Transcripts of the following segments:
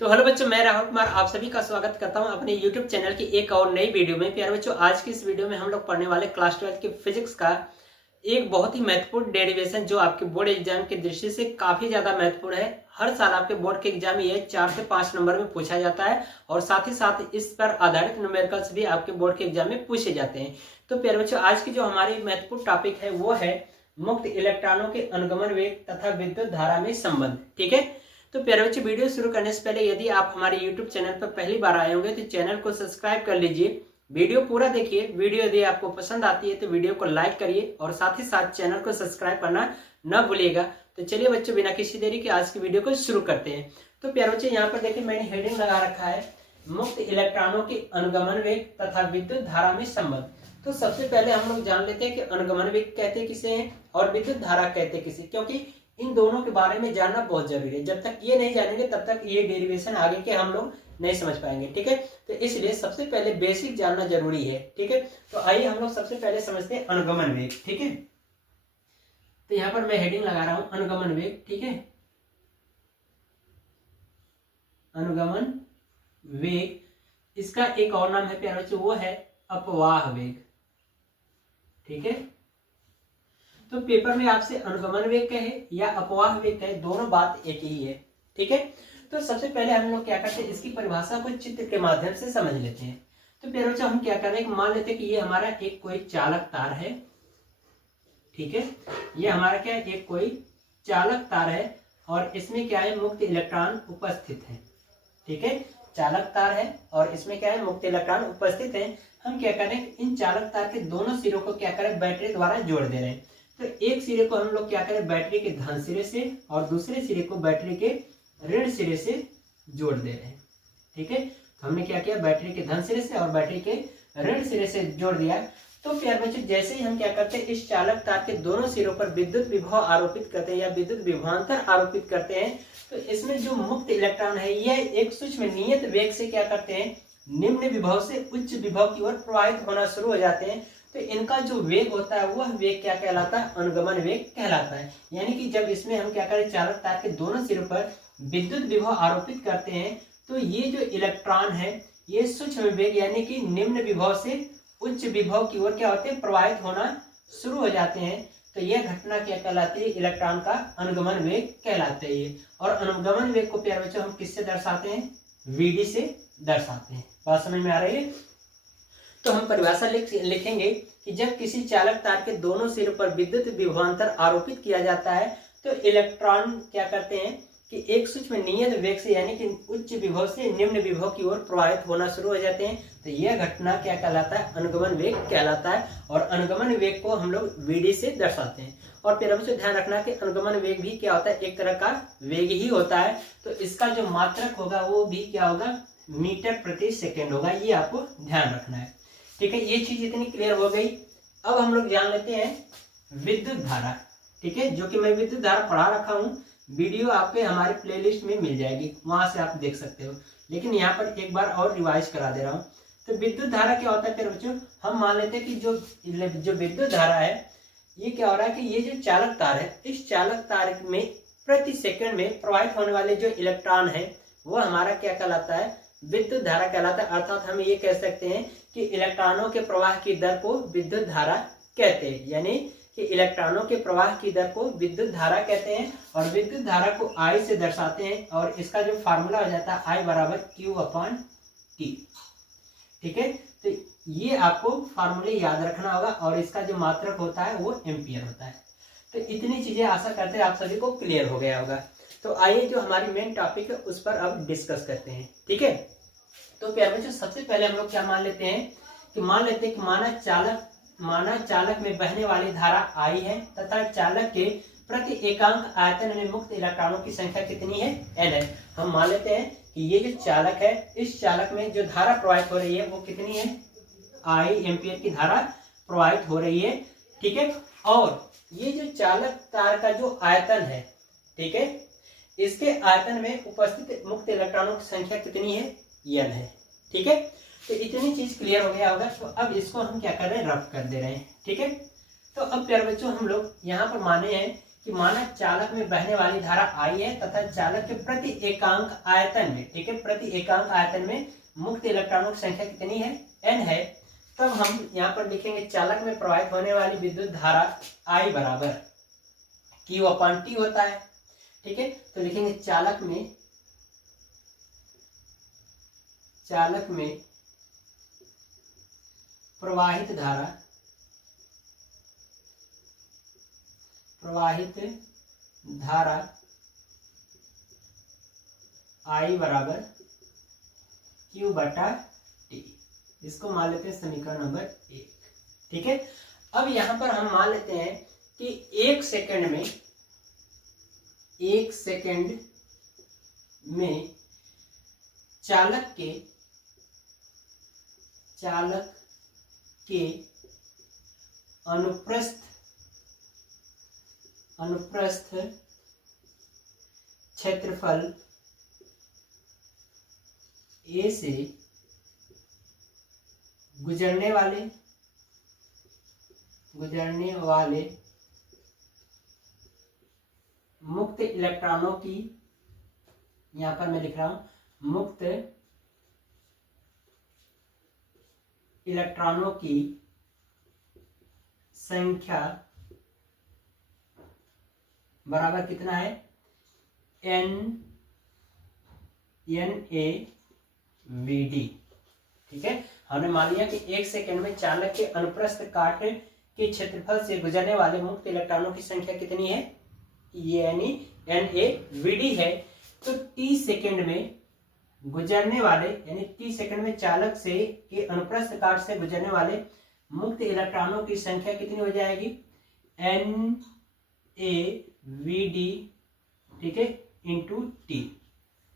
तो हेलो बच्चों, मैं राहुल कुमार आप सभी का स्वागत करता हूं अपने YouTube चैनल की एक और नई वीडियो में। प्यारे बच्चों, आज की इस वीडियो में हम लोग पढ़ने वाले क्लास 12 के फिजिक्स का एक बहुत ही महत्वपूर्ण डेरिवेशन जो आपके बोर्ड एग्जाम की दृष्टि से काफी ज्यादा महत्वपूर्ण है। हर साल आपके बोर्ड के एग्जाम में ये 4 से 5 नंबर में पूछा जाता है और साथ ही साथ इस पर आधारित न्यूमेरिकल्स भी आपके बोर्ड के एग्जाम में पूछे जाते हैं। तो प्यारे बच्चों, आज की जो हमारी महत्वपूर्ण टॉपिक है वो है मुक्त इलेक्ट्रॉनों के अनुगमन वेग तथा विद्युत धारा में संबंध। ठीक है, तो प्यारे बच्चे, वीडियो शुरू करने से पहले यदि आप हमारे YouTube चैनल पर पहली बार आए होंगे तो चैनल को सब्सक्राइब कर लीजिए। वीडियो पूरा देखिए। वीडियो यदि आपको पसंद आती है तो वीडियो को लाइक करिए और साथ ही साथ चैनल को सब्सक्राइब करना न भूलिएगा। तो चलिए बच्चों, बिना किसी देरी के आज की वीडियो को शुरू करते हैं। तो प्यारे बच्चे, यहाँ पर देखिए मैंने हेडिंग लगा रखा है मुक्त इलेक्ट्रॉनों के अनुगमन वेग तथा विद्युत धारा में संबंध। तो सबसे पहले हम लोग जान लेते हैं कि अनुगमन वेग कहते किसे हैं और विद्युत धारा कहते किसे, क्योंकि इन दोनों के बारे में जानना बहुत जरूरी है। जब तक ये नहीं जानेंगे तब तक ये डेरिवेशन आगे के हम लोग नहीं समझ पाएंगे। ठीक है, तो इसलिए सबसे पहले बेसिक जानना जरूरी है। ठीक है, तो आइए हम लोग सबसे पहले समझते हैं अनुगमन वेग। ठीक है, तो यहाँ पर मैं हेडिंग लगा रहा हूं अनुगमन वेग। ठीक है, अनुगमन वेग, इसका एक और नाम है प्यारे बच्चों, वो है अपवाह वेग। ठीक है, तो पेपर में आपसे अनुगमन वेग कहे या अपवाह वेग कहे, दोनों बात एक ही है। ठीक है, तो सबसे पहले हम लोग क्या करते हैं, इसकी परिभाषा को चित्र के माध्यम से समझ लेते हैं। तो प्यारे बच्चों, हम क्या कर रहे हैं, मान लेते हैं कि ये हमारा एक कोई चालक तार है। ठीक है, ये हमारा क्या है, एक कोई चालक तार है और इसमें क्या है, मुक्त इलेक्ट्रॉन उपस्थित है। ठीक है, चालक तार है और इसमें क्या है, मुक्त इलेक्ट्रॉन उपस्थित है। हम क्या कर रहे हैं, इन चालक तार के दोनों सिरों को क्या करें, बैटरी द्वारा जोड़ दे रहे हैं। तो एक सिरे को हम लोग क्या करें, बैटरी के धन सिरे से और दूसरे सिरे को बैटरी के ऋण सिरे से जोड़ दे रहे हैं। ठीक है, तो हमने क्या किया, बैटरी के धन सिरे से और बैटरी के ऋण सिरे से जोड़ दिया। तो प्यारे बच्चों, जैसे ही हम क्या करते हैं, इस चालक तार के दोनों सिरों पर विद्युत विभव आरोपित करते हैं या विद्युत विभवांतर आरोपित करते हैं, तो इसमें जो मुक्त इलेक्ट्रॉन है यह एक सूक्ष्म नियत वेग से क्या करते हैं, निम्न विभव से उच्च विभव की ओर प्रवाहित होना शुरू हो जाते हैं। तो इनका जो वेग होता है वह वेग क्या कहलाता है, अनुगमन वेग कहलाता है। यानी कि जब इसमें हम क्या करें, चालक तार के दोनों सिरों पर विद्युत विभव आरोपित करते हैं तो ये जो इलेक्ट्रॉन है ये सूक्ष्म वेग यानी कि निम्न विभव से उच्च विभव की ओर क्या होते हैं, प्रवाहित होना शुरू हो जाते हैं। तो यह घटना क्या कहलाती है, इलेक्ट्रॉन का अनुगमन वेग कहलाते हैं। और अनुगमन वेग को प्यारे बच्चों हम किससे दर्शाते हैं, Vd से दर्शाते हैं। बात समझ में आ रही है? तो हम परिभाषा लिखेंगे कि जब किसी चालक तार के दोनों सिरों पर विद्युत विभवांतर आरोपित किया जाता है तो इलेक्ट्रॉन क्या करते हैं कि एक सूक्ष्म नियत वेग से यानी कि उच्च विभव से निम्न विभव की ओर प्रवाहित होना शुरू हो जाते हैं। तो यह घटना क्या कहलाता है, अनुगमन वेग कहलाता है। और अनुगमन वेग को हम लोग Vd से दर्शाते हैं। और फिर हमसे ध्यान रखना कि अनुगमन वेग भी क्या होता है, एक तरह का वेग ही होता है। तो इसका जो मात्रक होगा वो भी क्या होगा, मीटर प्रति सेकेंड होगा। ये आपको ध्यान रखना है। ठीक है, ये चीज इतनी क्लियर हो गई। अब हम लोग जान लेते हैं विद्युत धारा। ठीक है, जो कि मैं विद्युत धारा पढ़ा रखा हूँ, वीडियो आपके हमारे प्लेलिस्ट में मिल जाएगी, वहां से आप देख सकते हो। लेकिन यहाँ पर एक बार और रिवाइज करा दे रहा हूँ। तो विद्युत धारा क्या होता है फिर बच्चों, हम मान लेते हैं कि जो विद्युत धारा है ये क्या हो रहा है कि ये जो चालक तार है, इस चालक तार में प्रति सेकंड में प्रवाहित होने वाले जो इलेक्ट्रॉन है वो हमारा क्या कहलाता है, विद्युत धारा कहलाता है। अर्थात हम ये कह सकते हैं कि इलेक्ट्रॉनों के प्रवाह की दर को विद्युत धारा कहते हैं। यानी कि इलेक्ट्रॉनों के प्रवाह की दर को विद्युत धारा कहते हैं और विद्युत धारा को I से दर्शाते हैं। और इसका जो फार्मूला हो जाता है I बराबर Q/T। ठीक है, तो ये आपको फार्मूले याद रखना होगा और इसका जो मात्रक होता है वो एम्पियर होता है। तो इतनी चीजें आशा करते हैं आप सभी को क्लियर हो गया होगा। तो आइए जो हमारी मेन टॉपिक है उस पर अब डिस्कस करते हैं। ठीक है, तो प्यारे बच्चों, सबसे पहले हम लोग क्या मान लेते हैं कि माना चालक में बहने वाली धारा I है तथा चालक के प्रति एकांक आयतन में मुक्त इलेक्ट्रॉनों की संख्या कितनी है, N है। हम मान लेते हैं कि ये जो चालक है, इस चालक में जो धारा प्रवाहित हो रही है वो कितनी है, I एम्पियर की धारा प्रवाहित हो रही है। ठीक है, और ये जो चालक तार का जो आयतन है, ठीक है, इसके आयतन में उपस्थित मुक्त इलेक्ट्रॉनों की संख्या कितनी है, N है। ठीक है, तो इतनी चीज क्लियर हो गया होगा। तो अब इसको हम क्या कर रहे हैं, रफ कर दे रहे हैं। ठीक है, तो अब प्यारे बच्चों, हम लोग यहाँ पर माने हैं कि माना चालक में बहने वाली धारा I है तथा चालक के प्रति एकांक आयतन में, ठीक है, प्रति एकांक आयतन में मुक्त इलेक्ट्रॉनों की संख्या कितनी है, n है। तब हम यहाँ पर लिखेंगे चालक में प्रवाहित होने वाली विद्युत धारा I बराबर Q/T होता है, ठीक है। तो लिखेंगे चालक में प्रवाहित धारा I बराबर Q/T। इसको मान लेते हैं समीकरण नंबर 1, ठीक है। अब यहां पर हम मान लेते हैं कि 1 सेकंड में चालक के अनुप्रस्थ क्षेत्रफल A से गुजरने वाले मुक्त इलेक्ट्रॉनों की, यहां पर मैं लिख रहा हूं मुक्त इलेक्ट्रॉनों की संख्या बराबर कितना है, NaVd, ठीक है। हमने मान लिया कि 1 सेकंड में चालक के अनुप्रस्थ काट के क्षेत्रफल से गुजरने वाले मुक्त इलेक्ट्रॉनों की संख्या कितनी है, यानी NaVd है। तो 30 सेकंड में गुजरने वाले, यानी 30 सेकंड में चालक से के अनुप्रस्थ काट से गुजरने वाले मुक्त इलेक्ट्रॉनों की संख्या कितनी हो जाएगी, NaVd, ठीक है, इंटू T,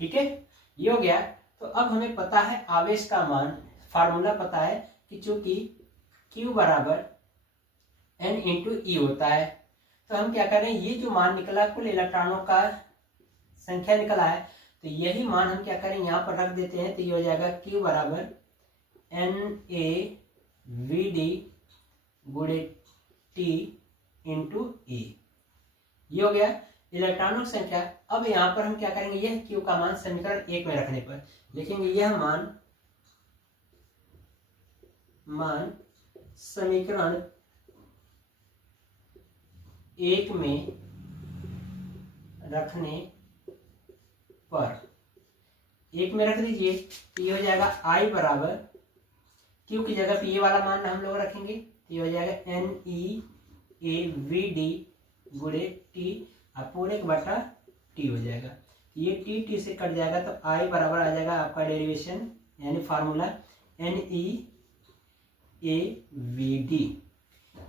ठीक है, ये हो गया। तो अब हमें पता है आवेश का मान, फार्मूला पता है कि चूंकि Q बराबर N इंटू E होता है, तो हम क्या करें, ये जो मान निकला कुल इलेक्ट्रॉनों का संख्या निकला है, तो यही मान हम क्या करें यहाँ पर रख देते हैं। तो ये हो जाएगा Q बराबर NaVd गुणे T इंटू E, ये हो गया इलेक्ट्रॉनों की संख्या। अब यहाँ पर हम क्या करेंगे, यह Q का मान समीकरण 1 में रखने पर लिखेंगे यह मान समीकरण 1 में रखने पर 1 में रख दीजिए। तो ये हो जाएगा I बराबर Q की जगह पे ये वाला मान हम लोग रखेंगे, तो ये हो जाएगा NeAVd गुणे T, अब पूरे बटा T हो जाएगा। ये T से कट जाएगा, तो I बराबर आ जाएगा आपका डेरिवेशन यानी फार्मूला NeAVd।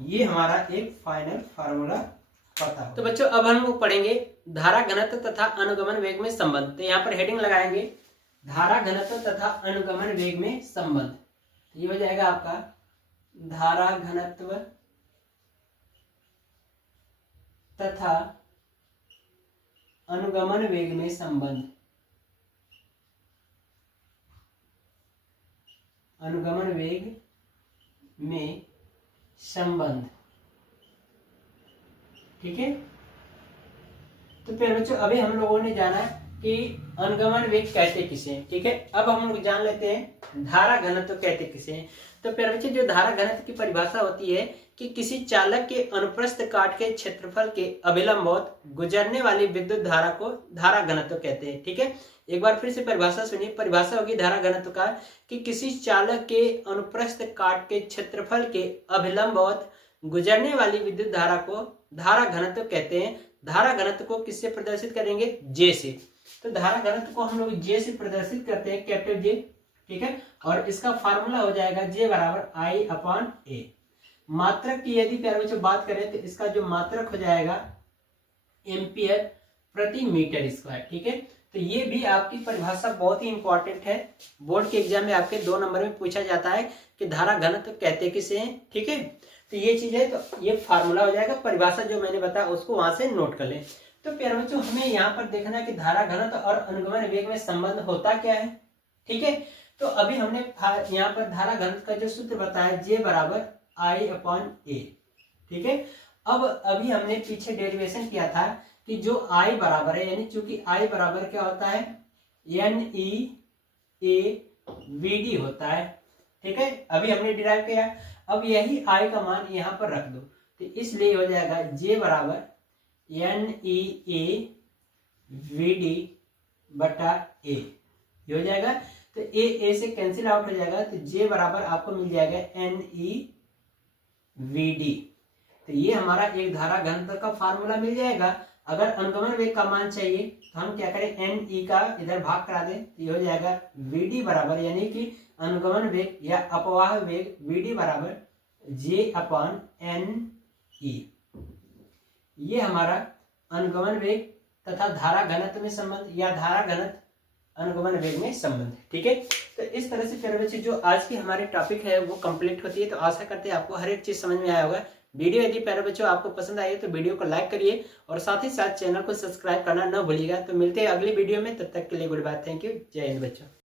ये हमारा एक फाइनल फार्मूला पता हो। तो बच्चों अब हम लोग पढ़ेंगे धारा घनत्व तथा अनुगमन वेग में संबंध। तो यहाँ पर हेडिंग लगाएंगे धारा घनत्व तथा अनुगमन वेग में संबंध। ये हो जाएगा आपका धारा घनत्व तथा अनुगमन वेग में संबंध। अनुगमन वेग में संबंध, ठीक है। तो पहले बच्चों अभी हम लोगों ने जाना कि अनुगमन वेग कहते किसे हैं, ठीक है। अब हम लोग जान लेते हैं धारा घनत्व कहते किसे हैं। तो पहले बच्चों जो धारा घनत्व की परिभाषा होती है कि किसी चालक के अनुप्रस्थ काट के क्षेत्रफल के अभिलंबवत गुजरने वाली विद्युत धारा को धारा घनत्व कहते हैं, ठीक है। एक बार फिर से परिभाषा सुनिए। परिभाषा होगी धारा घनत्व का कि किसी चालक के अनुप्रस्थ काट के क्षेत्रफल के अभिलंबवत गुजरने वाली विद्युत धारा को धारा घनत्व कहते हैं। धारा घनत्व को किससे प्रदर्शित करेंगे, J से। तो धारा घनत्व को हम लोग J से प्रदर्शित करते हैं, कैपिटल J, ठीक है। और इसका फार्मूला हो जाएगा J बराबर I/A। मात्रक की यदि प्यारे बच्चों बात करें तो इसका जो मात्रक हो जाएगा एम्पियर प्रति मीटर स्क्वायर, ठीक है। तो ये भी आपकी परिभाषा बहुत ही इंपॉर्टेंट है। बोर्ड के एग्जाम में आपके 2 नंबर में पूछा जाता है कि धारा घनत्व कहते किसे हैं, ठीक है। तो ये चीज है, तो ये फार्मूला हो जाएगा। परिभाषा जो मैंने बताया उसको वहां से नोट कर लें। तो प्यारे बच्चों हमें यहाँ पर देखना है कि धारा घनत्व और अनुगमन वेग में संबंध होता क्या है, ठीक है। तो अभी हमने यहाँ पर धारा घनत्व का जो सूत्र बताया J बराबर I/A, ठीक है। अब अभी हमने पीछे डेरिवेशन किया था कि जो I बराबर है, यानी चूंकि I बराबर क्या होता है, NEAVD होता है, ठीक है, अभी हमने डिराइव किया। अब यही I का मान यहाँ पर रख दो, तो इसलिए हो जाएगा J बराबर NEAVD बटा A, ये हो जाएगा। तो A से कैंसिल आउट हो जाएगा, तो J बराबर आपको मिल जाएगा NEVD। तो ये हमारा एक धारा घनत्व का फार्मूला मिल जाएगा। अगर अनुगमन वेग का मान चाहिए तो हम क्या करें, NE का इधर भाग करा दें, तो ये हो जाएगा VD बराबर, यानी कि अनुगमन वेग या अपवाह वेग VD बराबर J/NE। ये हमारा अनुगमन वेग तथा धारा घनत्व में संबंध या धारा घनत्व अनुगमन वेग में संबंध है, ठीक है। तो इस तरह से प्यारे बच्चे जो आज की हमारी टॉपिक है वो कंप्लीट होती है। तो आशा करते हैं आपको हर एक चीज समझ में आया होगा। वीडियो यदि प्यारे बच्चों आपको पसंद आई तो वीडियो को लाइक करिए और साथ ही साथ चैनल को सब्सक्राइब करना न भूलिएगा। तो मिलते हैं अगली वीडियो में, तब तक के लिए गुड बाय, थैंक यू, जय हिंद बच्चों।